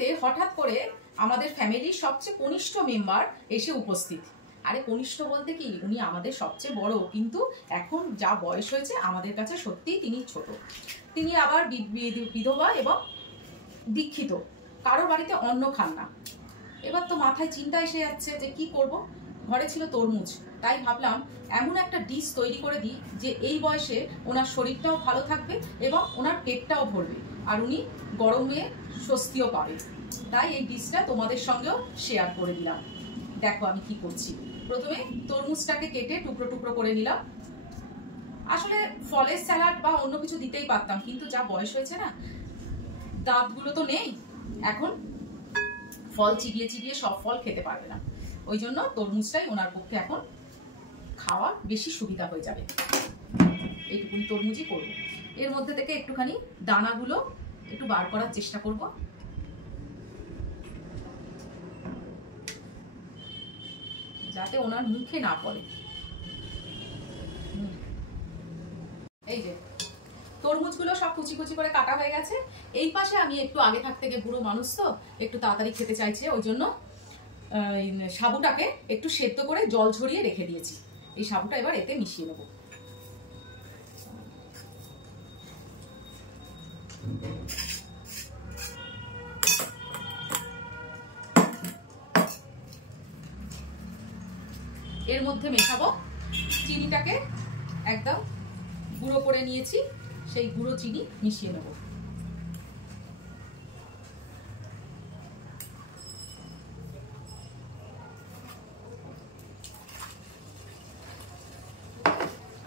বাড়িতে হঠাৎ করে আমাদের ফ্যামিলির সবচেয়ে কনিষ্ঠ মেম্বার এসে উপস্থিত। আরে কনিষ্ঠ বলতে কি, উনি আমাদের সবচেয়ে বড়, কিন্তু এখন যা বয়স হয়েছে আমাদের কাছে সত্যিই তিনি ছোট। তিনি আবার বিধবা এবং দীক্ষিত, কারোর বাড়িতে অন্ন খান না। এবার তো মাথায় চিন্তা এসে যাচ্ছে যে কি করব। ঘরে ছিল তরমুজ, তাই ভাবলাম এমন একটা ডিশ তৈরি করে দিই যে এই বয়সে ওনার শরীরটাও ভালো থাকবে এবং ওনার পেটটাও ভরবে, আর উনি গরমে স্বস্তিও পাবে। তাই এই ডিশটা তোমাদের সঙ্গেও শেয়ার করে দিলাম। দেখো আমি কি করছি। প্রথমে তরমুজটাকে কেটে টুকরো টুকরো করে নিলাম। আসলে ফলের স্যালাড বা অন্য কিছু দিতেই পারতাম, কিন্তু যা বয়স হয়েছে না, দাঁতগুলো তো নেই, এখন ফল চিবিয়ে চিবিয়ে সব ফল খেতে পারবে না। ওই জন্য তরমুজটাই ওনার পক্ষে এখন খাওয়া বেশি সুবিধা হয়ে যাবে। এইটুকুনি তরমুজই করবো। এর মধ্যে থেকে একটুখানি দানাগুলো একটু বার করার চেষ্টা করব। যাতে ওনার মুখে না পড়ে। এই যে তরমুজগুলো সব কুচি কুচি করে কাটা হয়ে গেছে। এই পাশে আমি একটু আগে থাকতে গিয়ে বুড়ো মানুষ তো একটু তাড়াতাড়ি খেতে চাইছে, ওই জন্য সাবুটাকে একটু সেদ্ধ করে জল ঝরিয়ে রেখে দিয়েছি। এই সাবুটা এবার এতে মিশিয়ে নেব। এর মধ্যে মেশাবো চিনিটাকে, একদম গুঁড়ো করে নিয়েছি, সেই গুঁড়ো চিনি মিশিয়ে নেব।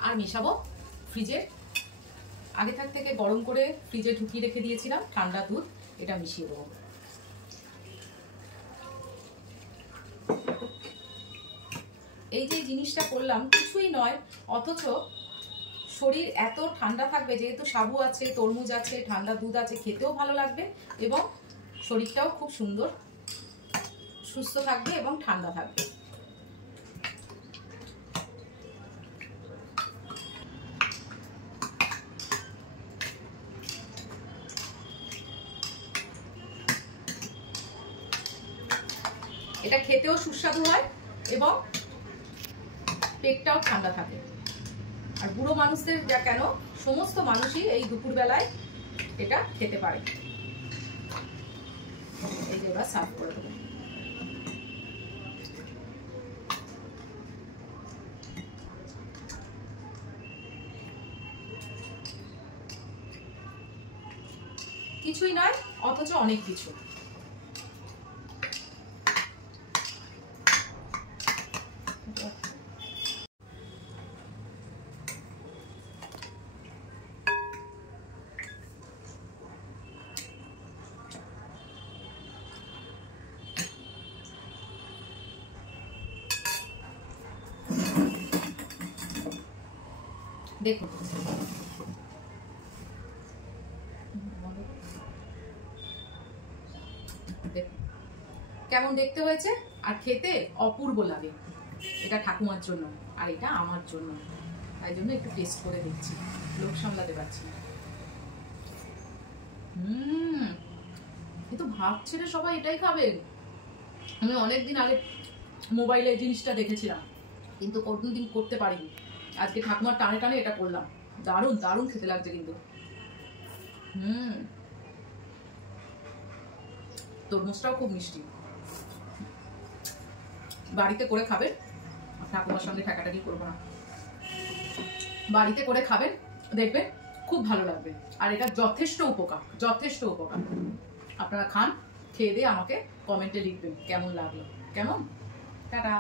আর মেশাবো ফ্রিজে আগে থাক থেকে গরম করে ফ্রিজে ঢুকিয়ে রেখে দিয়েছিলাম ঠান্ডা দুধ, এটা মিশিয়ে দেবো। এই যে জিনিসটা করলাম কিছুই নয়, অথচ শরীর এত ঠান্ডা থাকবে, যেহেতু সাবু আছে, তরমুজ আছে, ঠান্ডা দুধ আছে, খেতেও ভালো লাগবে এবং শরীরটাও খুব সুন্দর সুস্থ থাকবে এবং ঠান্ডা থাকবে। এটা খেতেও সুস্বাদু হয় এবং পেটটাও ঠান্ডা থাকে। আর বুড়ো মানুষদের যা কেন, সমস্ত মানুষই এই দুপুর বেলায় এটা খেতে পারে। এই যে এবার সার্ভ করে দেবো। কিছুই নয়, অথচ অনেক কিছু। দেখুন কেমন দেখতে হয়েছে, আর খেতে অপূর্ব লাগে। এটা ঠাকুমার জন্য আর এটা আমার জন্য, তাই জন্য একটু টেস্ট করে দেখছি, লোক সামলাতে পারছি না। কিন্তু ভাবছে রে সবাই এটাই খাবেন। আমি অনেকদিন আগে মোবাইলে জিনিসটা দেখেছিলাম, কিন্তু কোনদিন করতে পারিনি। আজকে ঠাকুমার টানে টানে এটা করলাম। দারুণ দারুণ খেতে লাগছে কিন্তু। তরমুজটাও খুব মিষ্টি। বাড়িতে করে খাবেন, ঠাকুমার সঙ্গে ঠেকাটাকি করবো না। বাড়িতে করে খাবেন, দেখবেন খুব ভালো লাগবে। আর এটা যথেষ্ট উপকার, যথেষ্ট উপকার। আপনারা খান, খেয়ে দিয়ে আমাকে কমেন্টে লিখবেন কেমন লাগলো। কেমন? টাটা।